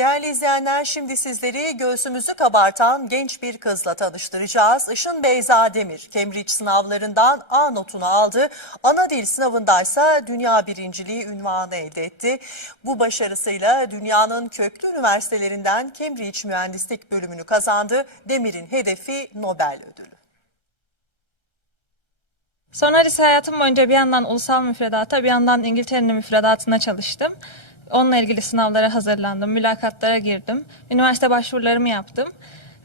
Değerli izleyenler şimdi sizleri göğsümüzü kabartan genç bir kızla tanıştıracağız. Işın Beyza Demir Cambridge sınavlarından A notunu aldı. Ana dil sınavındaysa dünya birinciliği ünvanı elde etti. Bu başarısıyla dünyanın köklü üniversitelerinden Cambridge Mühendislik bölümünü kazandı. Demir'in hedefi Nobel ödülü. Sonra lise hayatım boyunca bir yandan ulusal müfredata bir yandan İngiltere'nin müfredatına çalıştım. Onunla ilgili sınavlara hazırlandım, mülakatlara girdim, üniversite başvurularımı yaptım.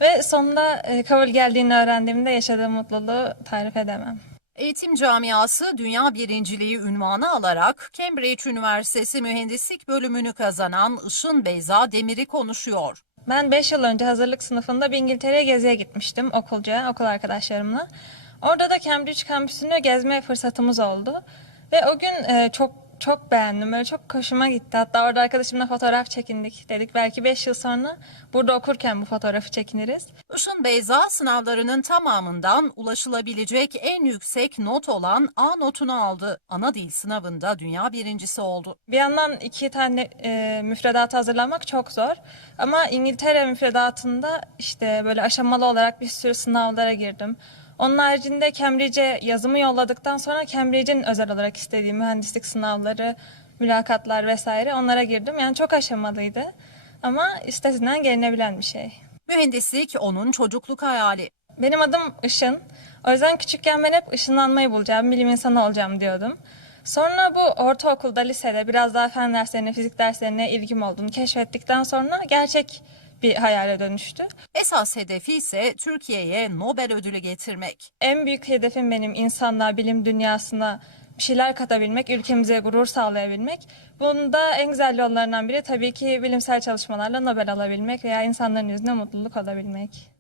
Ve sonunda e, kabul geldiğini öğrendiğimde yaşadığım mutluluğu tarif edemem. Eğitim camiası dünya birinciliği ünvanı alarak Cambridge Üniversitesi Mühendislik bölümünü kazanan Işın Beyza Demir'i konuşuyor. Ben 5 yıl önce hazırlık sınıfında bir İngiltere'ye geziye gitmiştim okulca, okul arkadaşlarımla. Orada da Cambridge kampüsünü gezme fırsatımız oldu. Ve o gün e, çok çok beğendim. Böyle çok hoşuma gitti. Hatta orada arkadaşımla fotoğraf çekindik dedik. Belki 5 yıl sonra burada okurken bu fotoğrafı çekiniriz. Işın Beyza sınavlarının tamamından ulaşılabilecek en yüksek not olan A notunu aldı. Ana dil sınavında dünya birincisi oldu. Bir yandan iki tane e, müfredatı hazırlamak çok zor. Ama İngiltere müfredatında işte böyle aşamalı olarak bir sürü sınavlara girdim. Onun haricinde Cambridge'e yazımı yolladıktan sonra Cambridge'in özel olarak istediği mühendislik sınavları, mülakatlar vesaire onlara girdim. Yani çok aşamalıydı. Ama üstesinden gelinebilen bir şey. Mühendislik onun çocukluk hayali. Benim adım Işın. O yüzden küçükken ben hep ışınlanmayı bulacağım, bilim insanı olacağım diyordum. Sonra bu ortaokulda, lisede biraz daha fen derslerine, fizik derslerine ilgim olduğunu keşfettikten sonra gerçek bir hayale dönüştü. Esas hedefi ise Türkiye'ye Nobel ödülü getirmek. En büyük hedefim benim insanlığa, bilim dünyasına bir şeyler katabilmek, ülkemize gurur sağlayabilmek. Bunda en güzel yollarından biri tabii ki bilimsel çalışmalarla Nobel alabilmek veya insanların yüzüne mutluluk alabilmek.